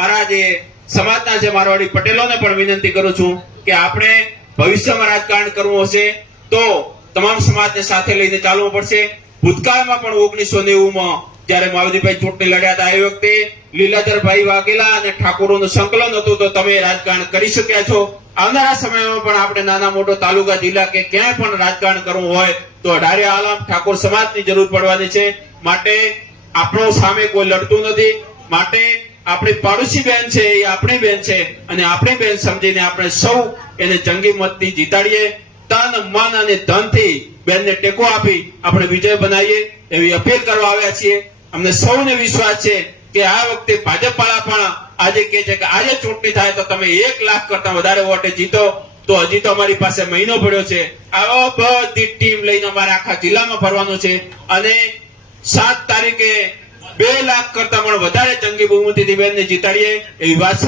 મારા જે સમાજના જે મારવાડી પટેલોને પણ વિનંતી કરું છું કે આપણે ભવિષ્યમાં રાજકારણ કરવું હશે તો તમામ સમાજને સાથે લઈને ચાલવું પડશે। ભૂતકાળમાં પણ 1990માં જ્યારે માવજીભાઈ ચૂંટણી લડ્યા હતા એ વખતે લીલાધરભાઈ વાઘેલા અને ઠાકોરોનું સંકલન હતું તો તમે રાજકારણ કરી શક્યા છો। આવનારા સમયમાં પણ આપણે નાના મોટો તાલુકા જિલ્લા કે ક્યાંય પણ રાજકારણ કરવું હોય તો અઢારે આલમ ઠાકોર સમાજની જરૂર પડવાની છે। માટે આપણો સામે કોઈ લડતું નથી, માટે આપણી પાડોશી બેન છે એ આપણી બેન છે અને આપણી બેન સમજીને આપણે સૌ એને જંગી મતથી જીતાડીએ। તન મન અને ધનથી બેનને ટેકો આપી આપણે વિજય બનાવીએ એવી અપીલ કરવા આવ્યા છીએ। અમને સૌને વિશ્વાસ છે કે આ વખતે ભાજપ વાળા પણ આજે કહે છે કે આજે ચૂંટણી થાય તો તમે 1 લાખ કરતા વધારે વોટે જીતો, તો હજી તો અમારી પાસે મહિનો પડ્યો છે। આવો બધી ટીમ લઈને અમારે આખા જિલ્લામાં ફરવાનું છે અને 7 તારીખે 2 લાખ કરતા પણ વધારે જંગી બહુમતીથી બેનને જીતાડીએ એવી વાત